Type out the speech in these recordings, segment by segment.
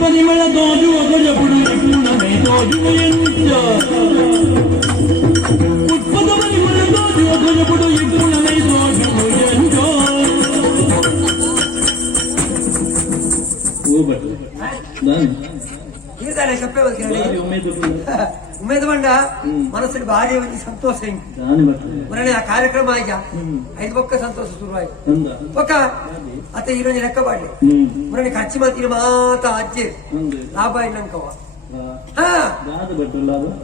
ಪರಿಮಳ ತೋಜುವ ಗಜಪುಡು ಪೂರ್ಣಮೇ ತೋಜುವ ಉತ್ಪದ ಪರಿಮಳ ತೋಜುವ ಗಜಪುಡು ಪೂರ್ಣಮೇ ತೋಜುವ ಉಮೇದ್ ಬಂಡ ಮನಸ್ಸಿಗೆ ಭಾರಿ ಒಂದು ಸಂತೋಷ ಮರणे ಆ ಕಾರ್ಯಕ್ರಮ ಆಯ್ತ 5 ಬೊಕ್ಕ ಸಂತೋಷ ಶುರುವಾಯ್ತು ಬೊಕ್ಕ ಅತ್ತ ಈರೋಜು ಲೆಕ್ಕ ಬಾಡ್ಲಿ ಮರणे ಖರ್ಚು ಮಾತಿನ ಮಾತ ಅಜ್ಜಿ ಲಾಭ ಇನ್ನಂಕವ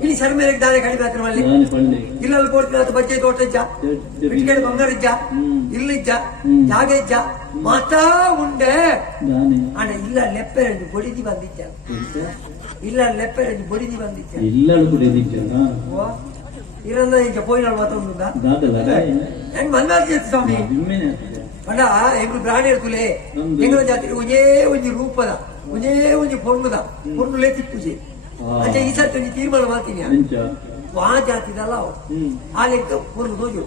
ಇಲ್ಲಿ ಶರ್ಮೇಲೆ ದಾನೆ ಕಡಿಮೆ ಹತ್ರ ಮಲ್ಲಿ ಇಲ್ಲಲ್ಲಿ ಕೊಡ್ತೀನಿ ಬಜ್ಜೆ ತೋಟ ಇಜ್ಜ ಬಿಟ್ಕೇಳಿ ಬಂಗಾರ ಇಜ್ಜ ಇಲ್ಲಿಜ್ಜ ಜಾಗ ಇಜ್ಜ ಮಾತಾ ಉಂಡೆ ಅಣ್ಣ ಇಲ್ಲ ಲೆಪ್ಪೆರಡು ಬೊಡಿದಿ ಬಂದಿಜ್ಜ ಇಲ್ಲ ಲೆಪ್ಪೆರಡು ಬೊಡಿದಿ ಬಂದಿಜ್ಜ ಇರಂದ ಈಗ ಪೋಯಿನಾಳು ಮಾತಾಡುದ ಹೆಂಗ್ ಮಂದಾಜಿ ಸ್ವಾಮಿ ಅಣ್ಣ ಹೆಂಗ್ ಪ್ರಾಣಿ ಇರ್ತುಲೆ ಹೆಂಗಳ ಜಾತಿ ಒಂದೇ ಒಂಜಿ ರೂಪದ ಒಂದೇ ಒಂಜಿ ಪೊಣ್ಣುದ ಪೊಣ್ಣುಲೆ ತಿಪ್ಪುಜಿ ಅಂಚೆ ಈ ಸರ್ತಿ ಒಂಜಿ ತೀರ್ಮಾನ ಮಾಡ್ತೀನಿ ಆ ಜಾತಿದಲ್ಲ ಆ ಲೆಕ್ಕ ಪೊಣ್ಣು ಹೋಗಿ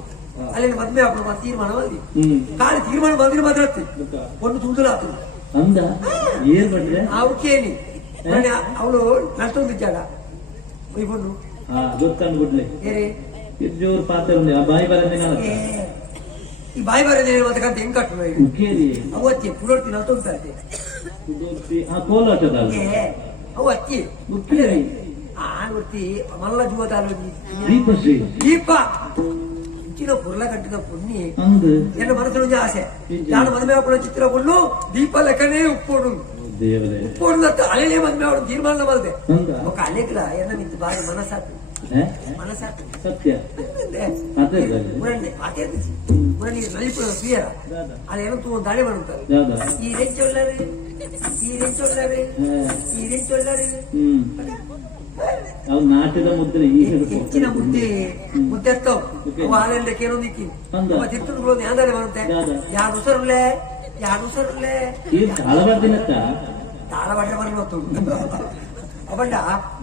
ಅಲ್ಲಿ ಮದ್ಮೆ ಹಾಕೊಂಡು ತೀರ್ಮಾನ ಮಾಡಿ ಕಾಲಿ ತೀರ್ಮಾನ ಬಂದ್ರೆ ಮಾತ್ರ ಪೊಣ್ಣು ತುಳಿದು ಅವು ಕೇಳಿ ಅವಳು ನಷ್ಟೊಂದು ಜಾಗ ಈ ಪೊಣ್ಣು ಈ ಬಾಯಿ ಬರದೇ ಅಂತ ಹೆಂಗ್ ಕಟ್ಟು ಅವತ್ತಿ ಪುಡೋಡ್ತೀನಿ ಅಂತ ಉಂಟು ಅವತ್ತಿ ಆಡ್ತಿ ಮಲ್ಲ ಜೂವತಾಲು ದೀಪ ಇಚ್ಚಿನ ಪುರ್ಲ ಕಟ್ಟಿದ ಪುಣ್ಣಿ ಎನ್ನ ಮನಸ್ಸು ಆಸೆ ನಾನು ಮದುವೆ ಹಾಕೊಳ್ಳೋ ಚಿತ್ರ ಪುಣ್ಣು ದೀಪ ಲೆಕ್ಕನೇ ಉಪ್ಪೋಡು ಉಪ್ಪೋಡು ಅಲೆನೇ ಮದುವೆ ಅವಳು ತೀರ್ಮಾನ ಬರದೆ ఒక ಅಲೆಗ್ಲ ಎನ್ನ ನಿಂತು ಬಾರಿ ಮನಸ್ಸಾತು ಮನಸ್ಸಾತು ಸತ್ಯ ಕ್ಲಿಯರ್ ಅದೇನೋ ತೂ ದಾಳಿ ಮಾಡುತ್ತಾರೆ ಈ ರೇಂಜ್ ಒಳ್ಳಾರೆ ಈ ರೇಂಜ್ ಒಳ್ಳಾರೆ ಈ ರೇಂಜ್ ಒಳ್ಳಾರೆ ನಾಟ್ಯದ ಮುದ್ರೆ ಹೆಚ್ಚಿನ ಮುದ್ದೆ ಮುದ್ದೆತ್ತವು ಹಾಲೆಲ್ಲ ಕೇಳೋದಿಕ್ಕಿ ತಿರ್ತುಗಳು ಧ್ಯಾನ ಬರುತ್ತೆ ಯಾರು ಉಸರುಳ್ಳೆ ತಾಳಬಡ್ಡೆ ಬರಬೇಕು ಅವಂಡ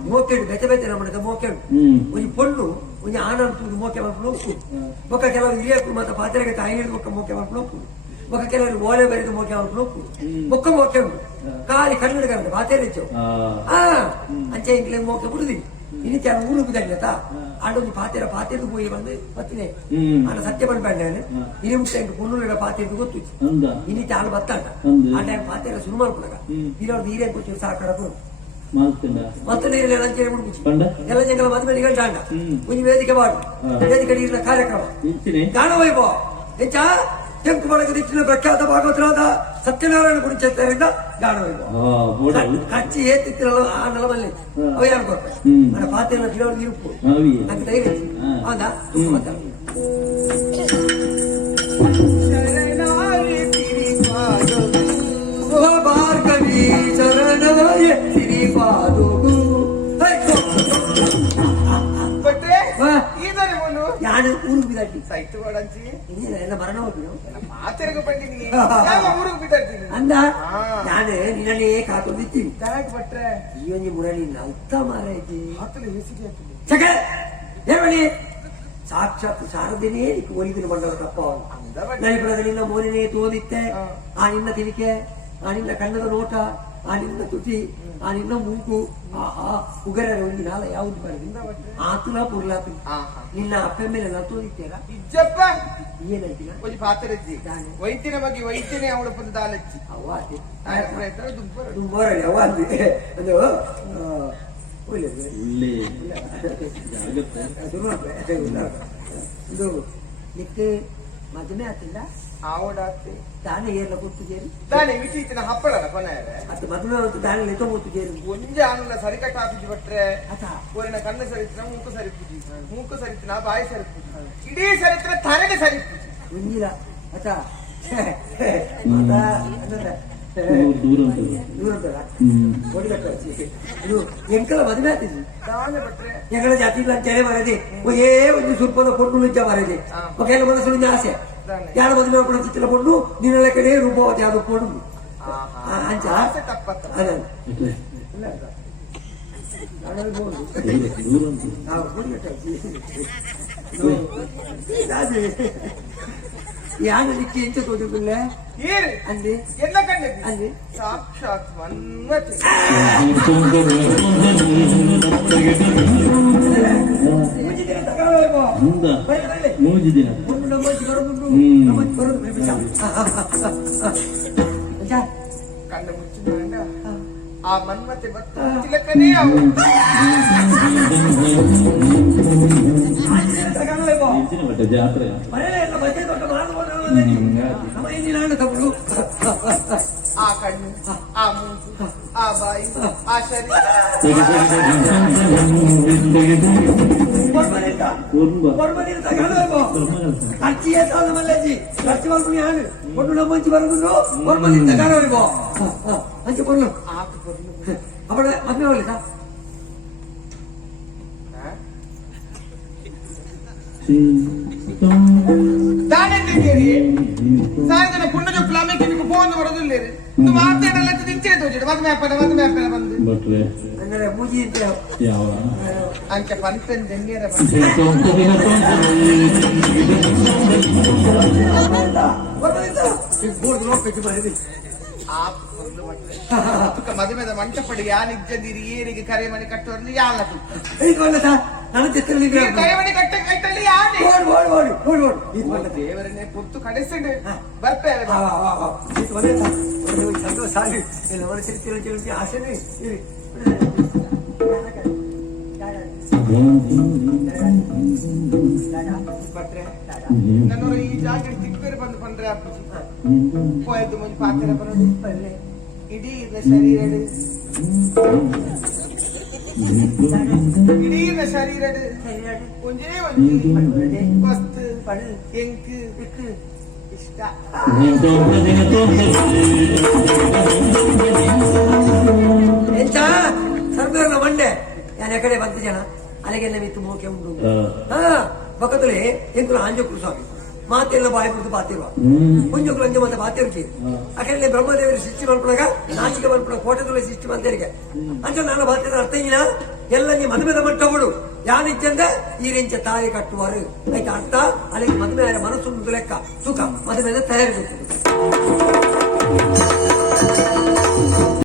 ಮೋಕೆಡು ಬೆತೆ ಬೆತೆ ನಮ್ಮದ ಮೋಕೆಡು ಒಂದು ಪೊಣ್ಣು ಒಂದು ಆನಂದ ಮೋಕೆ ಮಾಡ್ಕೊಂಡು ಹೋಗ್ತು ಒಕ್ಕ ಕೆಲವರು ಹಿರಿಯಕ್ಕೂ ಮತ್ತೆ ಪಾತ್ರೆಗೆ ತಾಯಿ ಹಿಡಿದು ಒಕ್ಕ ಮೋಕೆ ಮಾಡ್ಕೊಂಡು ಹೋಗ್ತು ಒಕ್ಕ ಕೆಲವರು ಓಲೆ ಬರೆದು ಮೋಕೆ ಮಾಡ್ಕೊಂಡು ಹೋಗ್ತು ಒಕ್ಕ ಮೋಕೆ ಕಾಲಿ ಕನ್ನಡ ಪಾತ್ರೆ ಹೆಚ್ಚು ಅಂಚೆ ಇಂಗ್ಲೇ ಮೋಕೆ ಬಿಡುದಿ ಇನ್ನು ಕೆಲ ಊರು ಬಿದ್ದಾಗತ್ತ ಆಡೊಂದು ಪಾತ್ರೆದು ಹೋಗಿ ಬಂದು ಬತ್ತಿನೇ ಆಡ ಸತ್ಯ ಬಂದ್ಬೇಡ ಇನಿ ಮುಟ್ಟ ಪೊಣ್ಣುಗಳ ಪಾತ್ರೆದು ಗೊತ್ತು ಇನಿ ಚಾಲು ಬತ್ತಾಟ ಆ ಟೈಮ್ ಪಾತ್ರೆ ಶುರು ಮಾಡ್ಕೊಂಡಾಗ ಇರೋದು ಹೀರೆ ಕೊಟ್ಟು ಸಾಕಡಕು ಮತ್ತೆ ಎಲ್ಲ ಜಂಗಲ ಮದುವೆ ಗಂಟಾಂಡ ಒಂದು ವೇದಿಕೆ ಮಾಡು ವೇದಿಕೆ ನೀರಿನ ಕಾರ್ಯಕ್ರಮ ಗಾನ ವೈಭವ ಹೆಚ್ಚ ಕೆಂಪು ಬಳಗದ ಹೆಚ್ಚಿನ ಪ್ರಖ್ಯಾತ ಭಾಗವತರಾದ ಸತ್ಯನಾರಾಯಣ ಗುಡಿಚೇತರಿಂದ ಗಾನ ವೈಭವ ಕಚ್ಚಿ ಏತಿತ್ತಿರಲ್ಲ ಆ ನೆಲದಲ್ಲಿ ಅವ ಯಾರು ಕೊಡ್ತಾರೆ ನನ್ನ ಪಾತ್ರೆನ ಗಿಡವನ್ನು ಇರುಪು ನಂಗೆ ಧೈರ್ಯ ಹೌದಾ ಭಾರ್ಗವಿ ಶರಣಾಯ ಶ್ರೀಪಾದೋಗು ഞാൻ ഊർക്ക് ಬಿದ್ದಾಡ್ತಿ ಸೈಟ್ ಮಾಡಂಚಿ ಎಲ್ಲ ಮರಣ ಹೋಗ್ಬಿಡು ಮಾತೆರೆಗೆ ಬಂದಿನಿ ಊರಿಗೆ ಬಿದ್ದಾಡ್ತಿ ಅಂದ ನಾನು ನಿನ್ನೇ ಕಾತೊಂದಿತ್ತೀನಿ ಕರೆಕ್ಟ್ ಬಟ್ರೆ ಈ ಒಂದು ಮುರಳಿ ನೌತ ಮಾರೈತಿ ಹಾಕಲು ಹೆಸಿಗೆ ಆಗ್ತದೆ ಚಕ ಹೇಳಿ ಸಾಕ್ಷಾತ್ ಶಾರದೇನೇ ನಿಕ್ಕೆ ಒಲಿದಿನ ಬಂಡವ ತಪ್ಪ ನೈಪುರದ ನಿನ್ನ ಮೋನಿನೇ ತೋದಿತ್ತೆ ಆ ನಿನ್ನ ತಿಲಿಕೆ ಆ ನಿನ್ನ ಕಣ್ಣದ ನೋಟ ಆ ನಿನ್ನ ತುಟಿ ಆ ನಿನ್ನ ಮೂಗು ಉಗರ ಒಂದು ನಾಳ ಯಾವ್ದು ಬರದಿಂದ ಆತುಲ ಪುರ್ಲಾಪಿ ನಿನ್ನ ಅಪ್ಪ ಮೇಲೆ ನತ್ತೋದಿತ್ತೇರ ಇಜ್ಜಪ್ಪ ಏನೈತಿನ ಒಂದು ಪಾತ್ರಜ್ಜಿ ವೈದ್ಯನ ಬಗ್ಗೆ ವೈದ್ಯನೇ ಅವಳ ಪದ ದಾಲಜ್ಜಿ ಅವಾತಿ ದುಂಬರಡಿ ಅವಾತಿ ಅದು ಇದು ನಿಕ್ಕೆ ಮದುವೆ ಆತಿಲ್ಲ ಆವಡಾತೆ ದಾನೆ ಏರ್ಲ ಗೊತ್ತು ಜೇರಿ ದಾನೆ ವಿಚೀತಿನ ಹಪ್ಪಳಲ್ಲ ಕೊನೆಯರೆ ಅದು ಮದುವೆ ಅಂತ ದಾನೆ ಲೆಕ್ಕ ಗೊತ್ತು ಜೇರಿ ಒಂಜ ಆನಲ್ಲ ಸರಿಕಟ್ಟ ಹಾಕಿಜಿ ಬಟ್ರೆ ಓರಿನ ಕಣ್ಣು ಸರಿತ್ರ ಮೂಕು ಸರಿಪುಜಿ ಮೂಕು ಸರಿತ್ರ ಬಾಯಿ ಸರಿಪುಜಿ ಇಡೀ ಸರಿತ್ರ ತನಗೆ ಸರಿಪುಜಿ ಒಂಜಿಲ್ಲ ಆತಾ ಮಾತಾ ದೂರ ಇದು ಎಂಕಲ ಮದುವೆ ಆತಿದ್ವಿ ಎಂಕಲ ಜಾತಿ ಇಲ್ಲ ಅಂತೇಳಿ ಮಾರದೆ ಏ ಒಂದು ಸುರ್ಪದ ಕೊಂಡು ನಿಜ ಮಾರದೆ ಒಕೆಲ್ಲ ಮನಸ್ಸು ಆಸೆ ಯಾರು ಮದುವೆ ಮಾಡ್ಕೊಂಡು ಚಿತ್ರ ಕೊಂಡು ನಿನ್ನೆಲ್ಲ ಕಡೆ ರೂಪವತಿ ಯಾವ್ದು ಕೊಂಡು ಅಂಚ ಯಾರು ನಿಕ್ಕಿ ಎಂಚ ತೋದಿಲ್ಲ ಏರು ಅಂದಿ ಎಲ್ಲ ಕಂಡಿದ್ದೆ ಅಂದಿ ಸಾಕ್ಷಾತ್ ಮನ್ಮಥೆ ಮುಚ್ಚಿದಿನ ತಗೊಳ್ಬೇಕು ಮುಂದ ಬರಲಿ ಬರಲಿ ಮೂಜಿ ದಿನ ಒಂದು ನಮ್ಮಜ್ಜಿ ಬರೋದುಂಟು ನಮ್ಮಜ್ಜಿ ಬರೋದು ಕಣ್ಣ ಮುಚ್ಚಿದ ಆ ಮನ್ಮಥೆ ಬತ್ತ ತಿಲಕನೇ ಅವಳು ತಗೊಳ್ಬೇಕು ಹೆಚ್ಚಿನ ಮಟ್ಟ ಜಾತ್ರೆ ಮನೆಯಲ್ಲ ಎಲ್ಲ ಮಧ್ಯೆ ದೊಡ್ಡ ಮಾಡ್ಕೊಂಡು ನಮ್ಮ ಹಿಂದಿನ ಹಣ್ಣು ತಗೊಂಡು ಆ ಕಣ್ಣು ಆ ಮೂಗು ಆ ಬಾಯಿ ಆ ಶರೀರ ಕೊಡ್ಬಂದಿನ ತಗೊಳ್ಬೇಕು ಖರ್ಚಿ ಏತಾದ ಮಲ್ಲೆಜ್ಜಿ ಖರ್ಚು ಮಾಡ್ಕೊಂಡು ಹಾಳು ಕೊಟ್ಟು ನಮ್ಮ ಮಂಚಿ ಬರೋದು ಕೊಡ್ಬಂದಿನ ತಗೊಳ್ಬೇಕು ಅಂಚೆ ಕೊಡ್ಲು ಆತು ಕೊಡ್ಲು ಅವಳ ಮದ್ವೆ ಹೋಗ್ಲಿಕ್ಕ ದಾನೆಂದಿದ್ದೀರಿ ಸಾಯಂಕಾಲ ಪುಣ್ಣ ಜೊಪ್ಪಲ ಆಮೇಲೆ ನಿಮಗೆ ಫೋನ್ ಬರೋದಿಲ್ಲ ಇದು ಮಾತಾಡಲ್ಲ ನಿಂಚೆ ತೋಚಿಡು ಮದುವೆ ಅಪ್ಪನ ಬಂದು ಬಟ್ರೆ ಅಂದ್ರೆ ಮೂಜಿ ಅಂತ ಯಾವ ಅಂಚೆ ಪಂತನ್ ಜನ್ಯರ ನೋಡ್ಬೇಕು ಮಾಡಿದ್ರಿ ಮದುವೆದ ಮಂಟಪಡಿ ಯಾ ನಿಜ್ಜದಿರಿ ಏರಿಗೆ ಕರೆ ಮನೆ ಕಟ್ಟುವಲ್ಲಿ ಯಾಲ ನನ್ನ ಚಿತ್ರದಲ್ಲಿ ಕರೆ ಮನೆ ಕಟ್ಟ ಕಟ್ಟಲ್ಲಿ ಯಾನೆ ದೇವರನ್ನೇ ಪುರ್ತು ಕಡೆಸಿಡು ಬರ್ತೇವೆ ಸಂತೋಷ ಆಗಲಿ ಎಲ್ಲ ಮನಸ್ಸಿನ ಆಸೆನೇ ಇರಿ ಬಟ್ರೆ ನನ್ನವರು ಈ ಜಾಗ ತಿಕ್ಕೇರಿ ಬಂದು ಬಂದ್ರೆ ಅಪ್ಪಜಿ ಹೋಯ್ತು ಮುಂಚೆ ಪಾತ್ರ ಬರೋದು ಇಡೀ ಶರೀರ ಇಡೀ ಶರೀರ ಒಂದೇ ಒಂಜಿ ವಸ್ತು ಎಂಕ್ ಇಷ್ಟ ಎಂತ ಸರ್ವೇರ್ನ ಮಂಡೆ ನಾನು ಎಕಡೆ ಬಂತು ಜನ ಅಲ್ಲಿಗೆಲ್ಲ ಮಿತ್ತು ಮೋಕೆ ಉಂಟು ಪಕ್ಕದಲ್ಲಿ ಎಂಕುಲ ಆಂಜೋಕುಲು ಸ್ವಾಮಿ ಮಾತೆಲ್ಲ ಬಾಯಿ ಬಿಡ್ತು ಬಾತಿರುವ ಕುಂಜೋಕುಲು ಅಂಜ ಮತ್ತೆ ಬಾತಿರ್ತಿ ಆ ಕಡೆ ಬ್ರಹ್ಮದೇವರ ಸೃಷ್ಟಿ ಮಲ್ಪಡಾಗ ನಾಚಿಕೆ ಮಲ್ಪಡ ಕೋಟೆದುಲ ಸೃಷ್ಟಿ ಮಂತರಿಗೆ ಅಂಚ ನಾನು ಬಾತಿದ ಅರ್ಥ ಇಲ್ಲ ಎಲ್ಲ ನೀ ಮದುವೆದ ಮಟ್ಟಗಳು ಯಾನಿಚ್ಚಂದ ಈ ರೆಂಚ ತಾಯಿ ಕಟ್ಟುವರು ಆಯ್ತು ಅರ್ಥ ಅಲ್ಲಿಗೆ ಮದುವೆ ಮನಸ್ಸು ಲೆಕ್ಕ ಸುಖ ಮದುವೆ ತಯಾರಿ